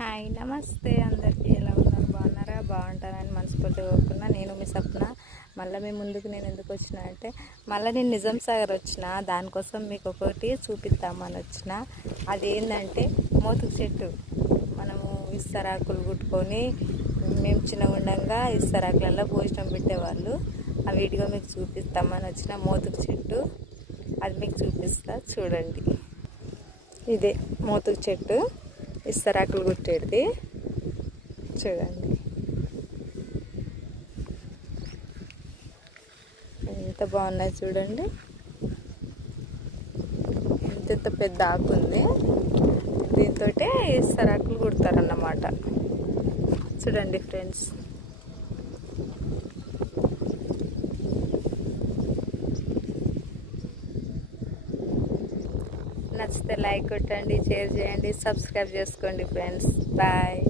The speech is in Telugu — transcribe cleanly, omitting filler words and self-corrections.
హాయ్ నమస్తే అందరికీ ఎలా ఉన్నారు? బాగున్నారా? బాగుంటారని మనస్ఫూర్తిగా కోరుకున్నా. నేను మీ సప్న. మళ్ళీ మీ ముందుకు నేను ఎందుకు వచ్చిన అంటే మళ్ళీ నేను నిజాం సాగర్ వచ్చిన, దానికోసం మీకు ఒకటి చూపిద్దామని వచ్చిన. అదేంటంటే మోతుకు చెట్టు. మనము ఇస్తరాకులు కుట్టుకొని మేము చిన్నగా ఉండగా ఇస్తరాకులలో భోజనం పెట్టేవాళ్ళు. ఆ వీడియో మీకు చూపిస్తామని వచ్చిన. మోతుకు చెట్టు అది మీకు చూపిస్తా, చూడండి. ఇదే మోతుకు చెట్టు, ఇస్తరాకులు కుట్టేది. చూడండి ఎంత బాగున్నాయి, చూడండి. ఇంత పెద్ద ఆకు ఉంది. దీంతో ఇస్తరాకులు కుడతారన్నమాట. చూడండి ఫ్రెండ్స్. నచ్చితే లైక్ కొట్టండి, షేర్ చేయండి, సబ్స్క్రైబ్ చేసుకోండి ఫ్రెండ్స్. బాయ్.